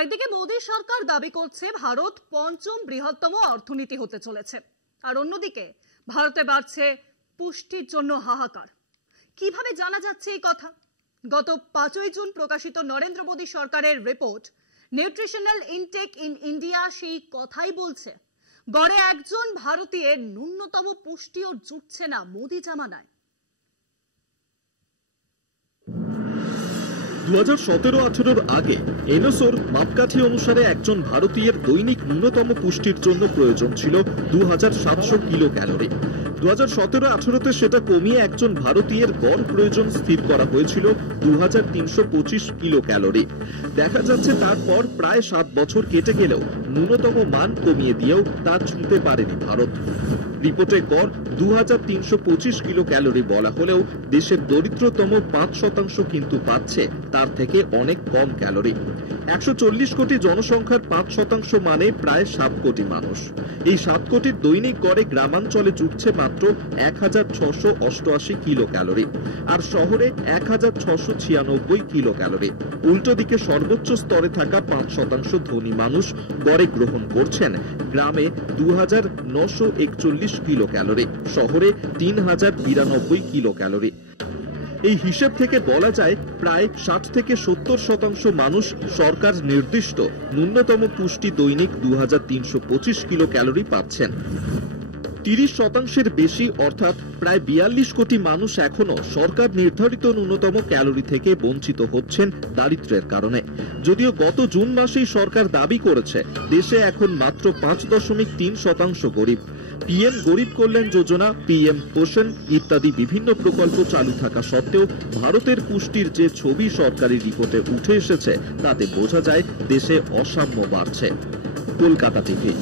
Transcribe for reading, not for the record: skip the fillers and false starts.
একদিকে মোদী সরকার দাবি করছে ভারত পঞ্চম বৃহত্তম অর্থনীতি হতে চলেছে, আর অন্যদিকে ভারতে বাড়ছে পুষ্টির জন্য হাহাকার। কিভাবে জানা যাচ্ছে এই কথা? গত 5ই জুন প্রকাশিত নরেন্দ্র মোদী সরকারের report nutritional intake in India সেই কথাই বলছে। গড়ে একজন ভারতীয়ের ন্যূনতম পুষ্টিও জুটছে না মোদী জামানায়। 2017-18 আগে এনএসওর মাপকাঠি অনুসারে একজন ভারতীয়ের দৈনিক ন্যূনতম পুষ্টির জন্য প্রয়োজন ছিল 2700 কিলো ক্যালোরি। 2017-18তে সেটা কমিয়ে একজন ভারতীয়ের গড় প্রয়োজন স্থির করা হয়েছিল 2325 কিলো ক্যালোরি। দেখা যাচ্ছে তারপর প্রায় 7 বছর কেটে গেলেও ন্যূনতম মান কমিয়ে দিয়েও তা ছুঁতে পারেনি ভারত। রিপোর্টে গড় 2325 কিলো ক্যালোরি বলা হলেও দেশের দরিদ্রতম 5% কিন্তু পাচ্ছে তার থেকে অনেক কম ক্যালোরি। 140 কোটি জনসংখ্যার 5% মানে প্রায় 7 কোটি মানুষ। এই 7 কোটির দৈনিক গড়ে গ্রামাঞ্চলে জুটছে মাত্র 1688 কিলো ক্যালোরি, আর শহরে 1696 কিলো ক্যালোরি। উল্টো দিকে সর্বোচ্চ স্তরে থাকা 5% ধনী মানুষ গড়ে গ্রহণ করছেন গ্রামে 2941 কিলো ক্যালোরি, শহরে 3092 কিলো ক্যালোরি। এই হিসেব থেকে বলা যায় প্রায় 60 থেকে 70% মানুষ সরকার নির্দিষ্ট ন্যূনতম পুষ্টি দৈনিক 2325 কিলো ক্যালোরি পাচ্ছেন। 30% বেশি অর্থাৎ প্রায় 42 কোটি মানুষ এখনো সরকার নির্ধারিত ন্যূনতম ক্যালোরি থেকে বঞ্চিত হচ্ছেন দারিদ্র্যের কারণে। যদিও গত জুন মাসেই সরকার দাবি করেছে দেশে এখন মাত্র 5.3% গরিব। পিএম গরিব কল্যাণ যোজনা, পিএম পোষণ ইত্যাদি বিভিন্ন প্রকল্প চালু থাকা সত্ত্বেও ভারতের পুষ্টির যে ছবি সরকারি রিপোর্টে উঠে এসেছে তাতে বোঝা যায় দেশে অসাম্য বাড়ছে। কলকাতা টিভি।